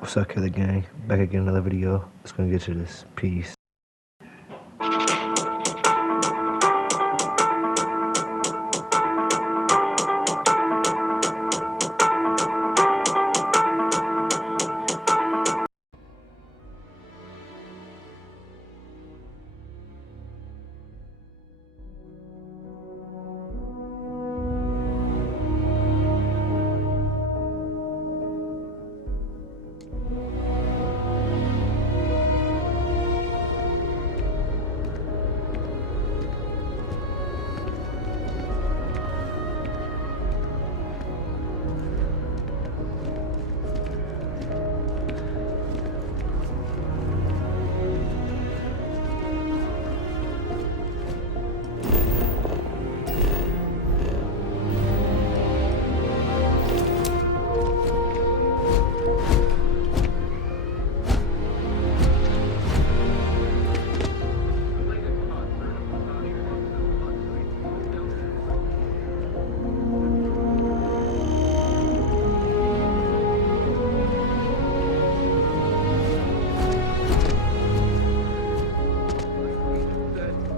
What's up, Killer Gang? Back again, another video. Let's gonna get to this. Peace.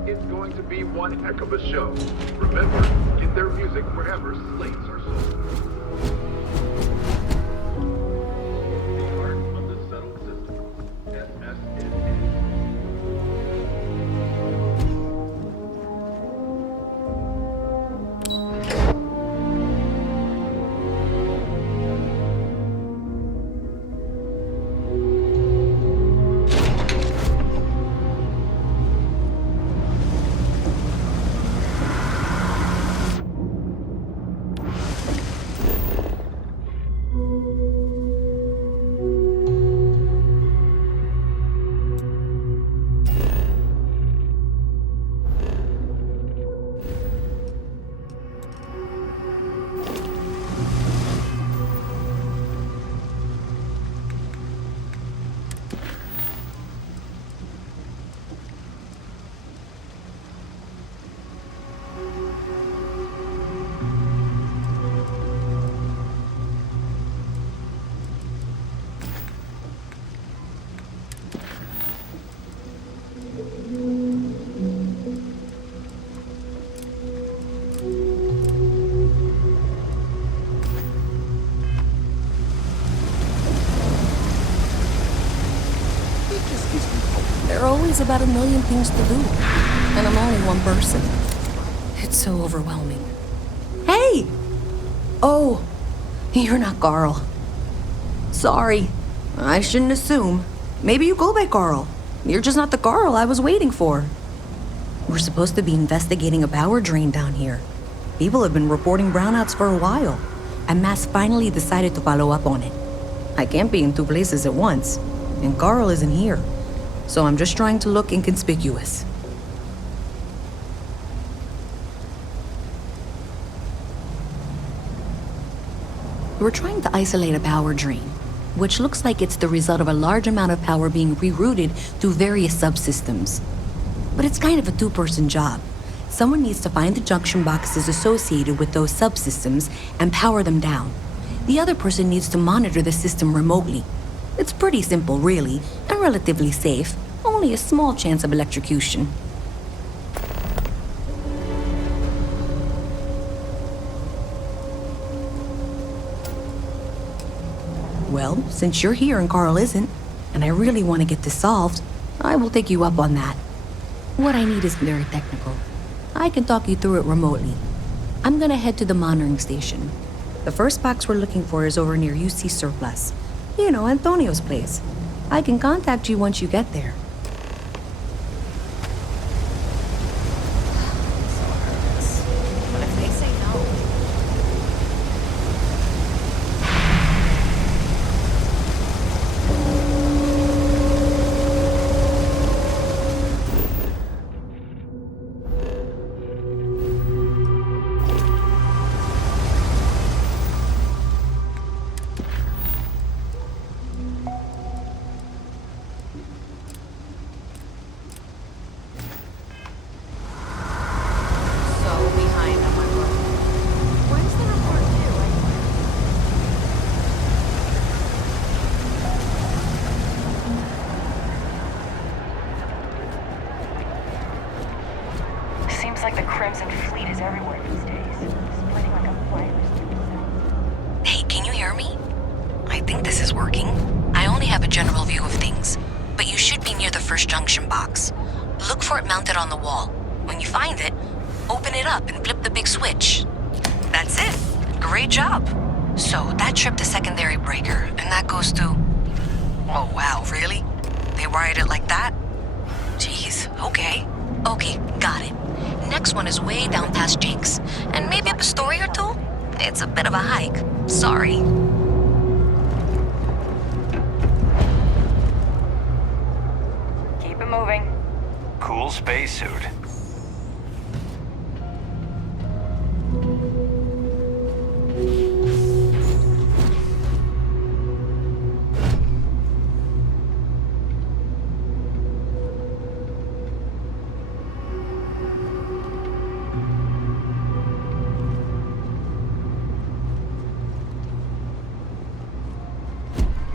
It's going to be one heck of a show. Remember, get their music wherever slates are sold. The art of the settled system. SSNA. There are always about a million things to do, and I'm only one person. It's so overwhelming. Hey! Oh, you're not Carl. Sorry, I shouldn't assume. Maybe you go by Carl. You're just not the Carl I was waiting for. We're supposed to be investigating a power drain down here. People have been reporting brownouts for a while, and Mass finally decided to follow up on it. I can't be in two places at once, and Carl isn't here. So I'm just trying to look inconspicuous. We're trying to isolate a power drain, which looks like it's the result of a large amount of power being rerouted through various subsystems. But it's kind of a two-person job. Someone needs to find the junction boxes associated with those subsystems and power them down. The other person needs to monitor the system remotely. It's pretty simple, really, and relatively safe. Only a small chance of electrocution. Well, since you're here and Carl isn't, and I really want to get this solved, I will take you up on that. What I need is very technical. I can talk you through it remotely. I'm gonna head to the monitoring station. The first box we're looking for is over near UC Surplus. You know, Antonio's place. I can contact you once you get there. What if they say no? Crimson Fleet is everywhere these days, spreading like a virus through the cell. Hey, can you hear me? I think this is working. I only have a general view of things, but you should be near the first junction box. Look for it mounted on the wall. When you find it, open it up and flip the big switch. That's it. Great job. So that tripped the secondary breaker, and that goes to... Oh, wow, really? They wired it like that? Jeez, okay. Okay, got it. Next one is way down past Jake's, and maybe up a story or two? It's a bit of a hike. Sorry. Keep it moving. Cool spacesuit.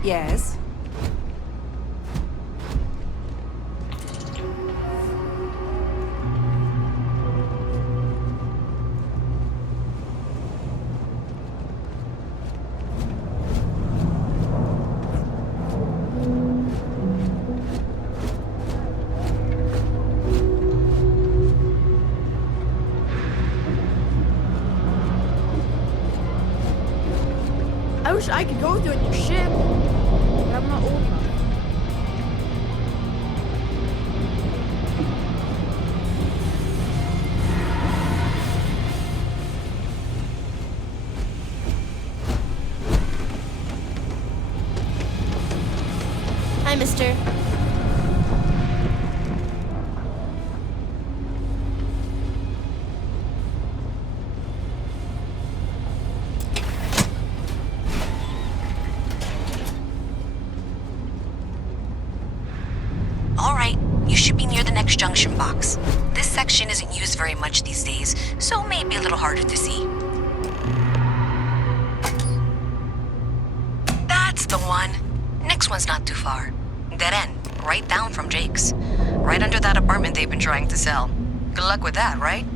Yes? I wish I could go with you on your ship, but I'm not old enough. Hi, mister. All right, you should be near the next junction box. This section isn't used very much these days, so it may be a little harder to see. That's the one. Next one's not too far. Dead end, right down from Jake's. Right under that apartment they've been trying to sell. Good luck with that, right?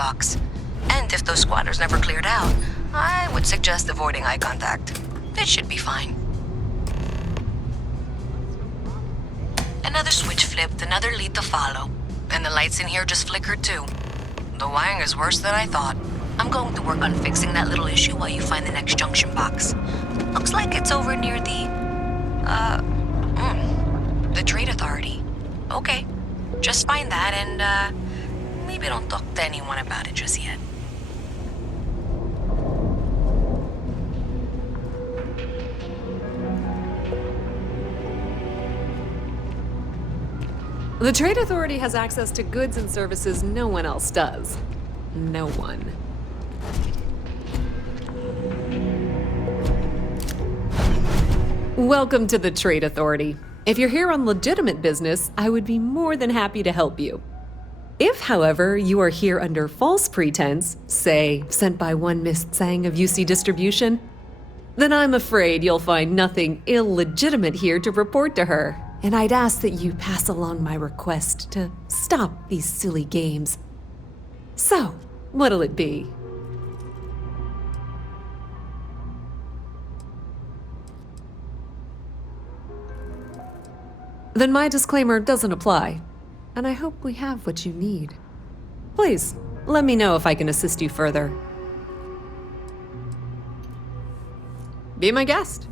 box. And if those squatters never cleared out, I would suggest avoiding eye contact. It should be fine. Another switch flipped, another lead to follow. And the lights in here just flickered too. The wiring is worse than I thought. I'm going to work on fixing that little issue while you find the next junction box. Looks like it's over near the Trade Authority. Okay, just find that and, maybe don't talk to anyone about it just yet. The Trade Authority has access to goods and services no one else does. No one. Welcome to the Trade Authority. If you're here on legitimate business, I would be more than happy to help you. If, however, you are here under false pretense, say, sent by one Miss Tsang of UC Distribution, then I'm afraid you'll find nothing illegitimate here to report to her, and I'd ask that you pass along my request to stop these silly games. So, what'll it be? Then my disclaimer doesn't apply, and I hope we have what you need. Please, let me know if I can assist you further. Be my guest.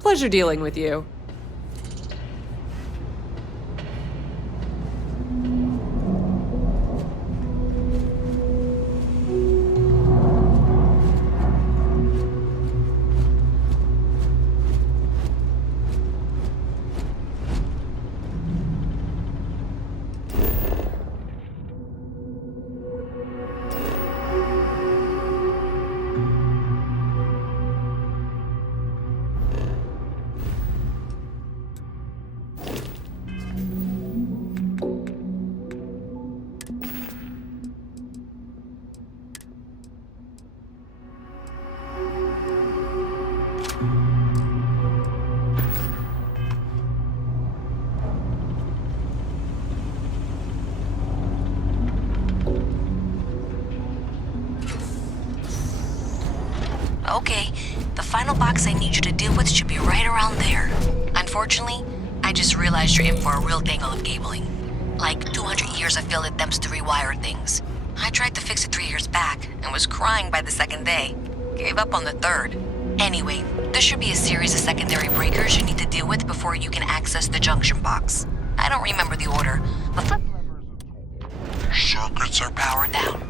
Pleasure dealing with you. Okay, the final box I need you to deal with should be right around there. Unfortunately, I just realized you're in for a real tangle of cabling. Like 200 years of field attempts to rewire things. I tried to fix it 3 years back and was crying by the second day. Gave up on the third. Anyway, there should be a series of secondary breakers you need to deal with before you can access the junction box. I don't remember the order, but flip circuits are powered down.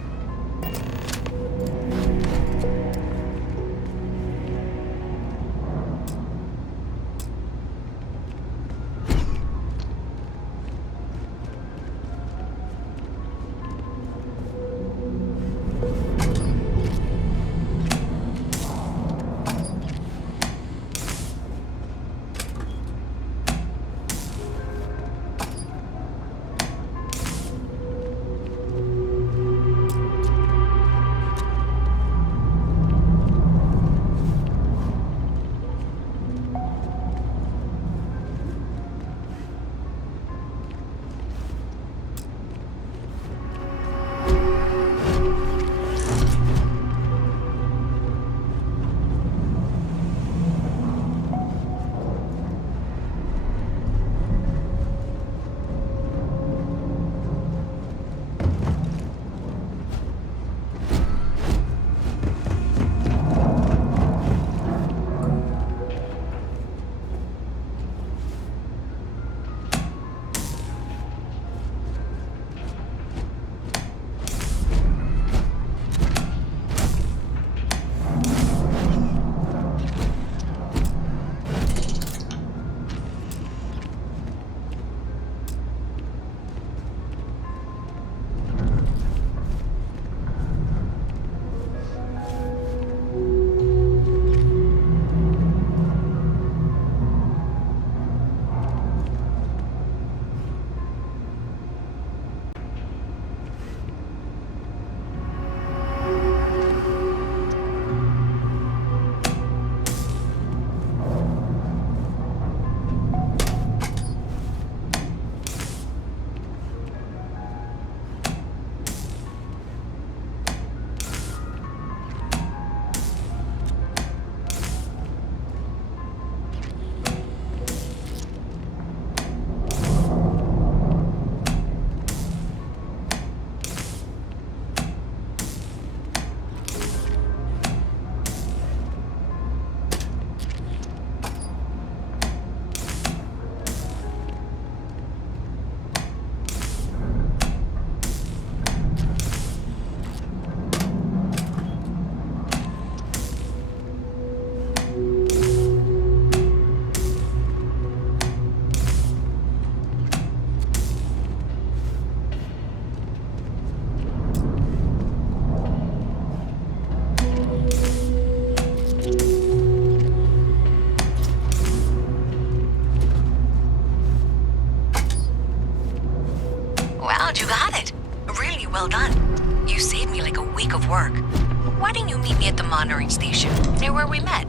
firing station, near where we met.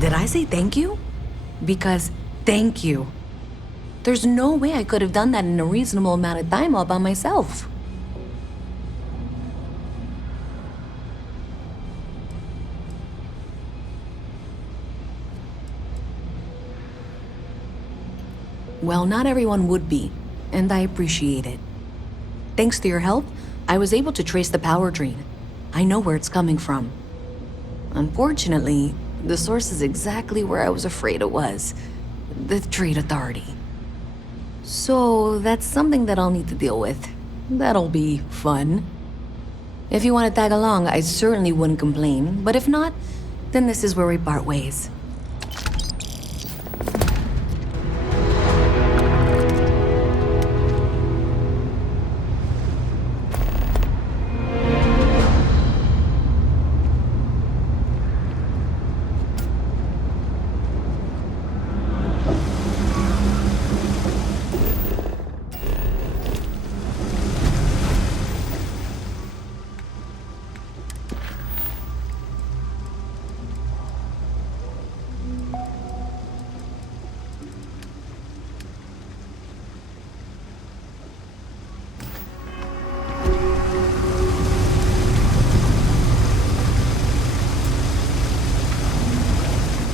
Did I say thank you? Because thank you. There's no way I could have done that in a reasonable amount of time all by myself. Well, not everyone would be, and I appreciate it. Thanks to your help, I was able to trace the power drain. I know where it's coming from. Unfortunately, the source is exactly where I was afraid it was. The Trade Authority. So that's something that I'll need to deal with. That'll be fun. If you want to tag along, I certainly wouldn't complain, but if not, then this is where we part ways.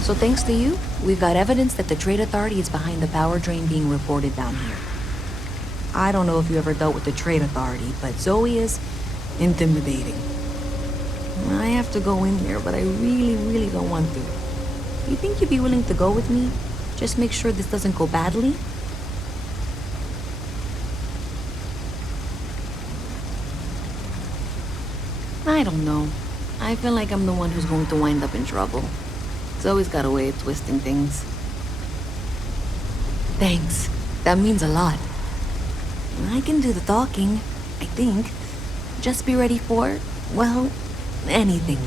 So thanks to you, we've got evidence that the Trade Authority is behind the power drain being reported down here. I don't know if you ever dealt with the Trade Authority, but Zoe is intimidating. I have to go in there, but I really don't want to. You think you'd be willing to go with me? Just make sure this doesn't go badly? I don't know. I feel like I'm the one who's going to wind up in trouble. Zoe's got a way of twisting things. Thanks. That means a lot. I can do the talking, I think. Just be ready for, well, anything.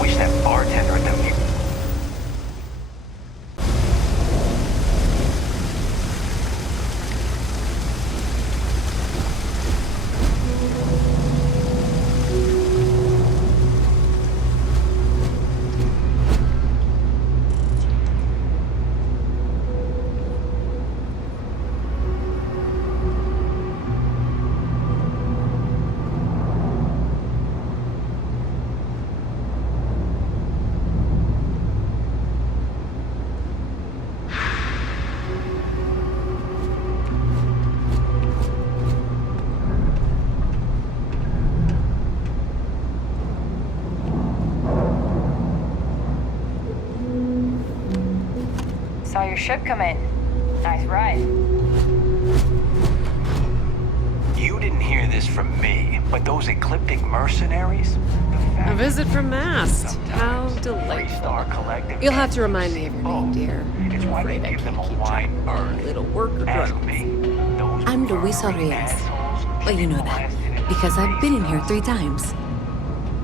Wish that bartender at the Saw your ship come in. Nice ride. You didn't hear this from me, but those ecliptic mercenaries? A visit from Mast. How delightful. You'll have to remind me of your name, dear. It's why they Afraid I give them can't a keep track wide of all the berth. little worker Ask drones. me. Those I'm Luisa Reyes. assholes Well, you know should be that, blasted in because the I've been in face. here 3 times.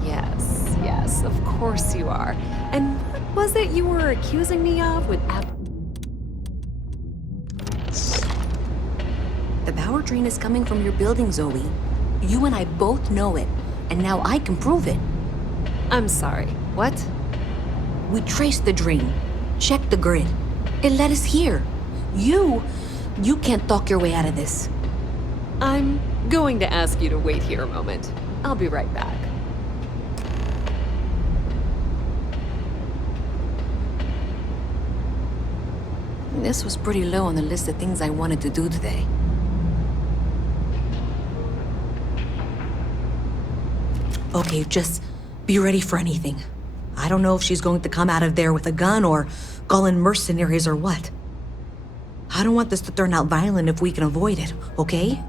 Yes, of course you are. And what was it you were accusing me of with The power drain is coming from your building, Zoe. You and I both know it, and now I can prove it. I'm sorry. What? We traced the drain, checked the grid. It led us here. You can't talk your way out of this. I'm going to ask you to wait here a moment. I'll be right back. This was pretty low on the list of things I wanted to do today. Okay, just be ready for anything. I don't know if she's going to come out of there with a gun or call in mercenaries or what. I don't want this to turn out violent if we can avoid it, okay?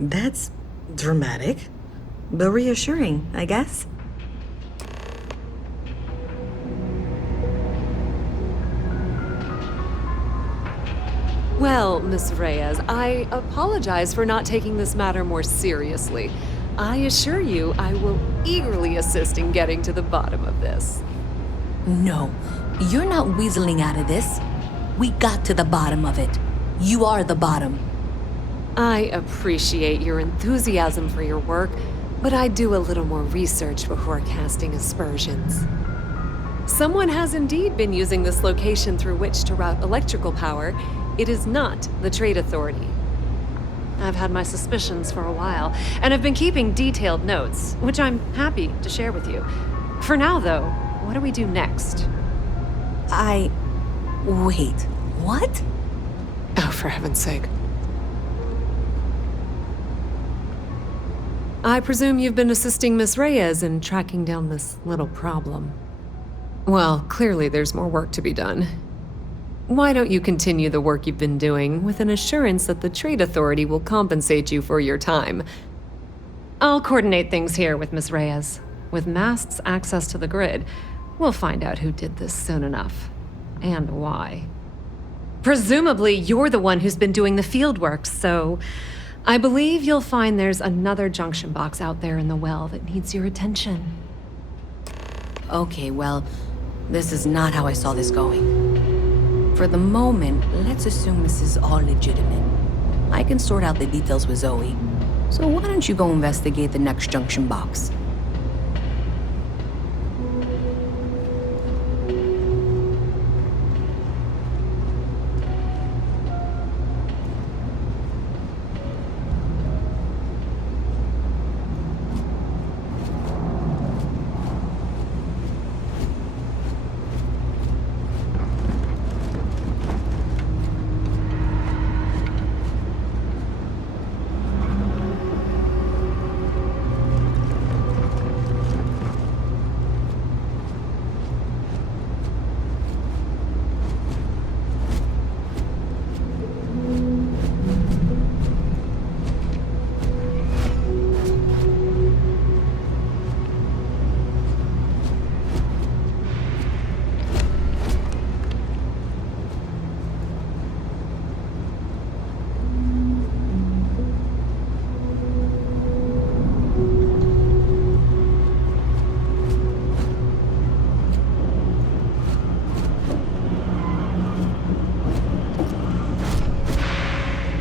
That's dramatic, but reassuring, I guess. Well, Miss Reyes, I apologize for not taking this matter more seriously. I assure you I will eagerly assist in getting to the bottom of this. No, you're not weaseling out of this. We got to the bottom of it. You are the bottom. I appreciate your enthusiasm for your work, but I'd do a little more research before casting aspersions. Someone has indeed been using this location through which to route electrical power. It is not the Trade Authority. I've had my suspicions for a while, and have been keeping detailed notes, which I'm happy to share with you. For now, though, what do we do next? Wait, what? Oh, for heaven's sake. I presume you've been assisting Miss Reyes in tracking down this little problem. Well, clearly there's more work to be done. Why don't you continue the work you've been doing with an assurance that the Trade Authority will compensate you for your time? I'll coordinate things here with Miss Reyes. With Mast's access to the grid, we'll find out who did this soon enough. And why. Presumably, you're the one who's been doing the field work, so I believe you'll find there's another junction box out there in the well that needs your attention. Okay, well, this is not how I saw this going. For the moment, let's assume this is all legitimate. I can sort out the details with Zoe. So why don't you go investigate the next junction box?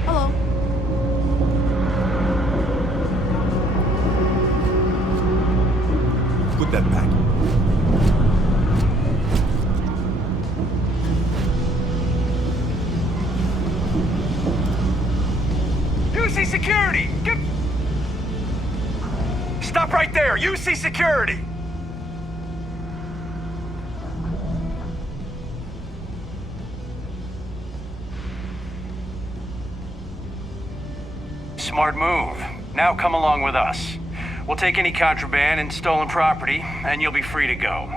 Hello. Put that back. UC security! Stop right there! UC security! Smart move. Now come along with us. We'll take any contraband and stolen property, and you'll be free to go.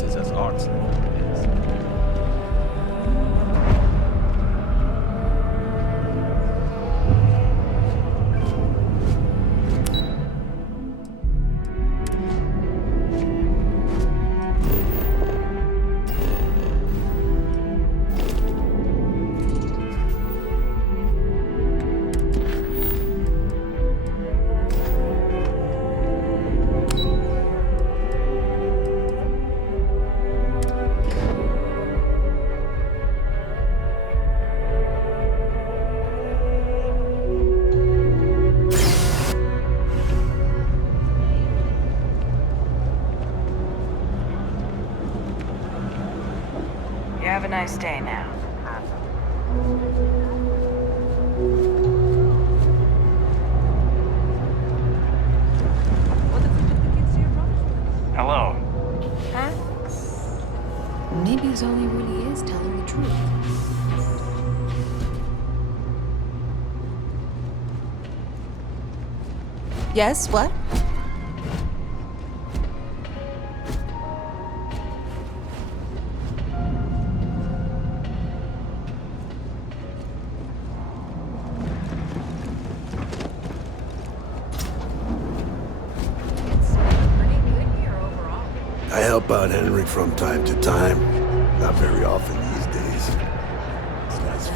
bosses as arts is. You have a nice day now. Hello. Maybe Zoe really is telling the truth. Yes, what? I help out Henry from time to time. Not very often these days. This guy's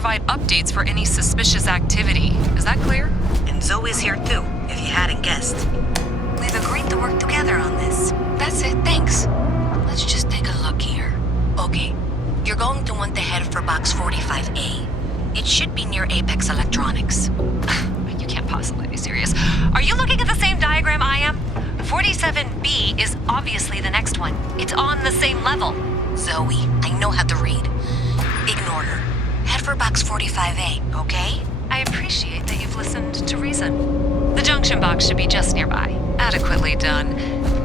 provide updates for any suspicious activity. Is that clear? And Zoe's here too, if you hadn't guessed. We've agreed to work together on this. That's it, thanks. Let's just take a look here. Okay, you're going to want to head for box 45A. It should be near Apex Electronics. You can't possibly be serious. Are you looking at the same diagram I am? 47B is obviously the next one. It's on the same level. Zoe, I know how to read. Ignore her. Head for box 45A, okay? I appreciate that you've listened to reason. The junction box should be just nearby. Adequately done.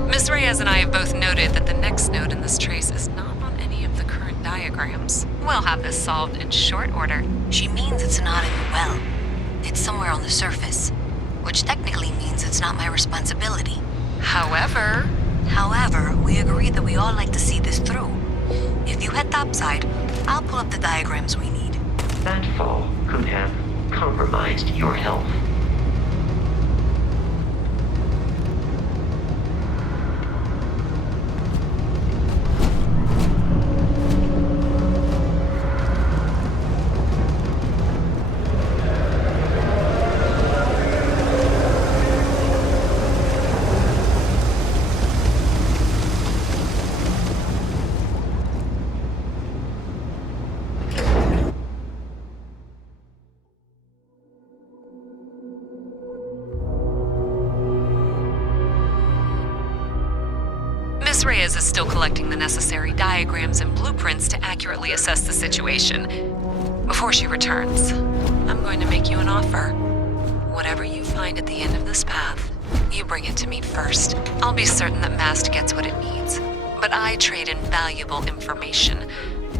Miss Reyes and I have both noted that the next node in this trace is not on any of the current diagrams. We'll have this solved in short order. She means it's not in the well. It's somewhere on the surface, which technically means it's not my responsibility. However, we agreed that we all like to see this through. If you head topside, I'll pull up the diagrams we need. That fall could have compromised your health. Miss Reyes is still collecting the necessary diagrams and blueprints to accurately assess the situation. Before she returns, I'm going to make you an offer. Whatever you find at the end of this path, you bring it to me first. I'll be certain that Mast gets what it needs, but I trade in valuable information.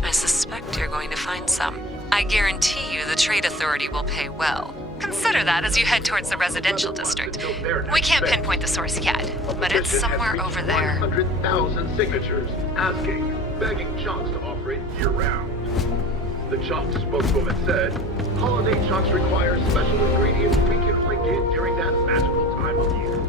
I suspect you're going to find some. I guarantee you the Trade Authority will pay well. Consider that as you head towards the residential district. We can't pinpoint the source yet, but it's somewhere over there. 100,000 signatures asking, begging Chunks to operate year-round. The Chunks spokeswoman said, holiday Chunks require special ingredients we can only get during that magical time of year.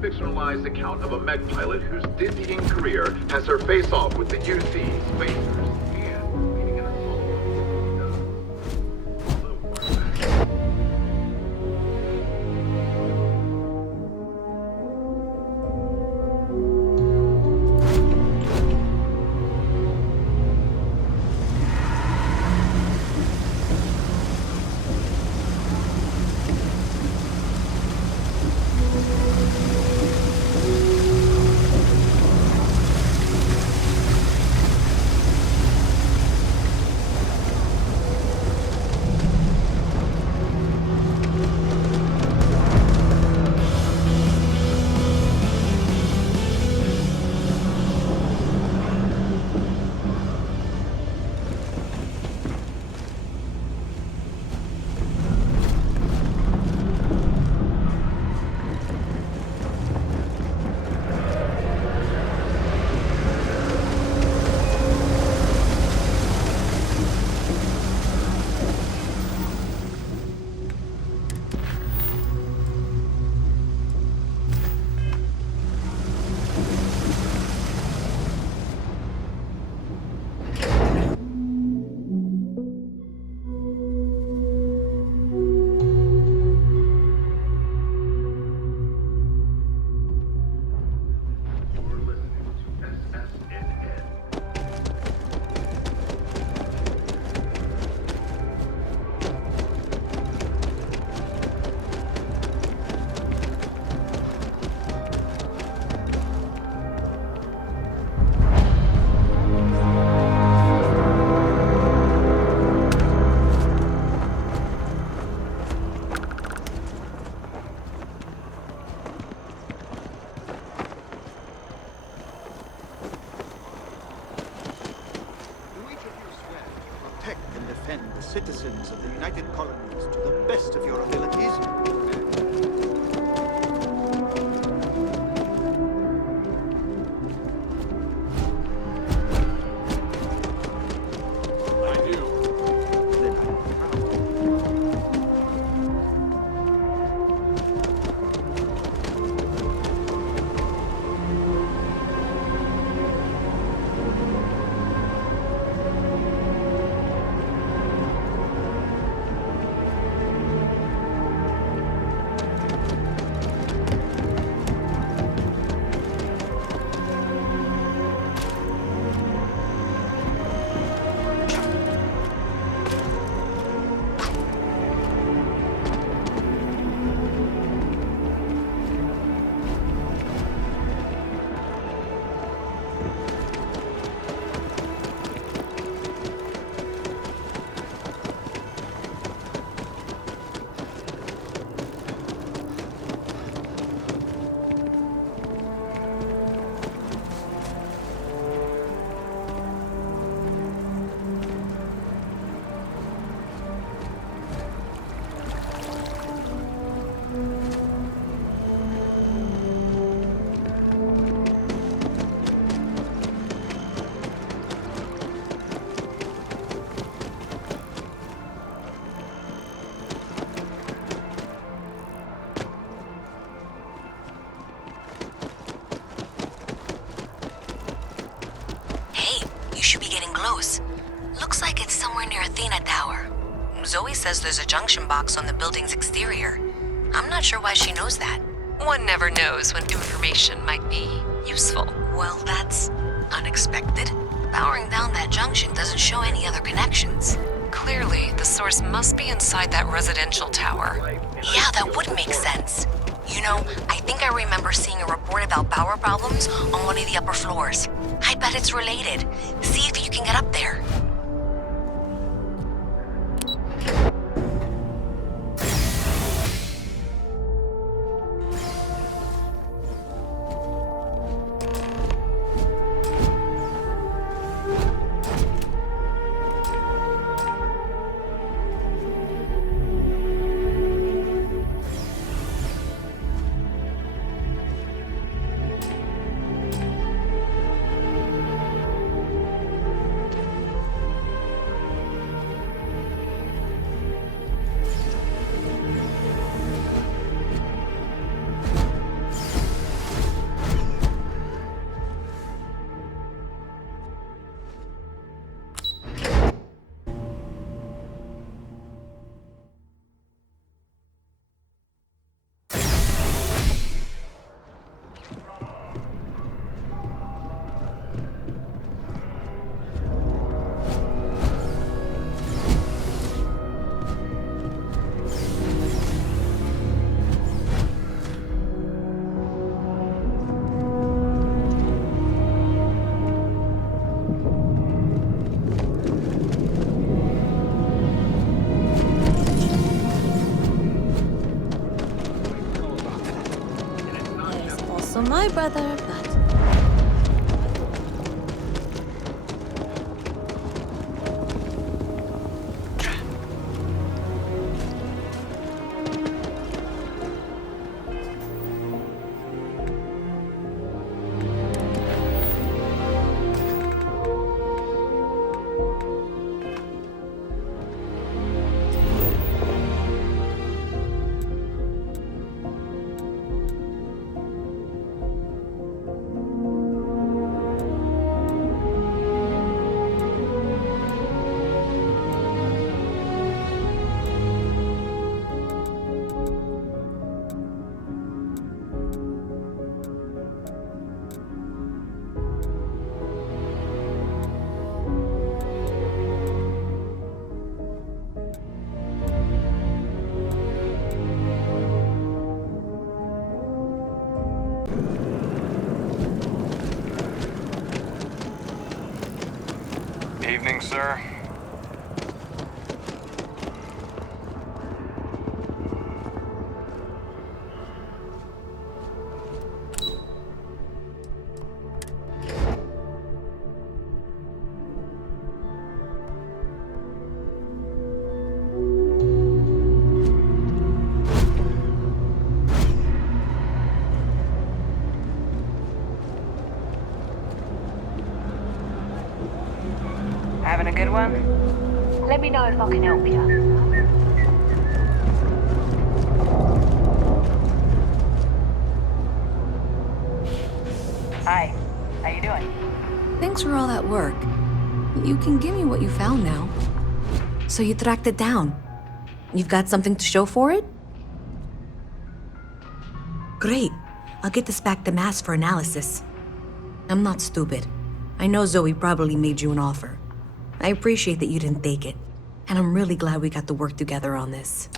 Fictionalized account of a mech pilot whose dizzying career has her face-off with the UC spacers and leading an defend the citizens of the United Colonies to the best of your abilities. Zoe says there's a junction box on the building's exterior. I'm not sure why she knows that. One never knows when information might be useful. Well, that's unexpected. Powering down that junction doesn't show any other connections. Clearly, the source must be inside that residential tower. Yeah, that would make sense. You know, I think I remember seeing a report about power problems on one of the upper floors. I bet it's related. See if you can get up there. So my brother, but... Evening, sir. Having a good one? Let me know if I can help you. Hi. How you doing? Thanks for all that work. You can give me what you found now. So you tracked it down. You've got something to show for it? Great. I'll get this back to Mass for analysis. I'm not stupid. I know Zoe probably made you an offer. I appreciate that you didn't take it. And I'm really glad we got to work together on this.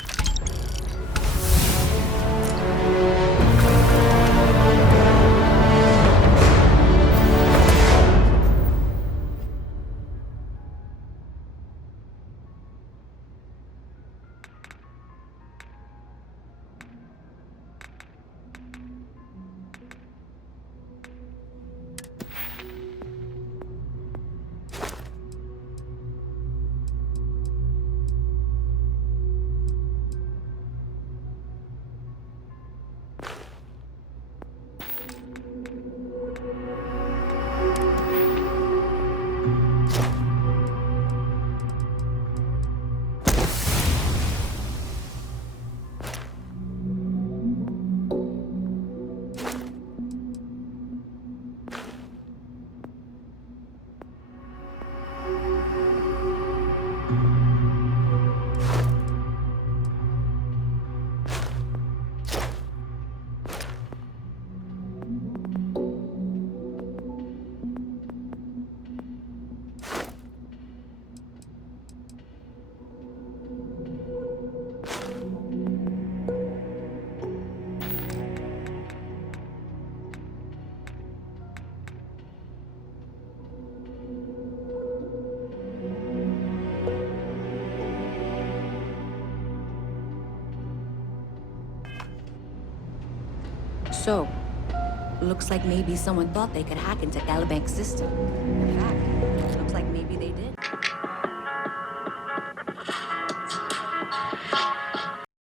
So, looks like maybe someone thought they could hack into Killa Boog's system. In fact, looks like maybe they did.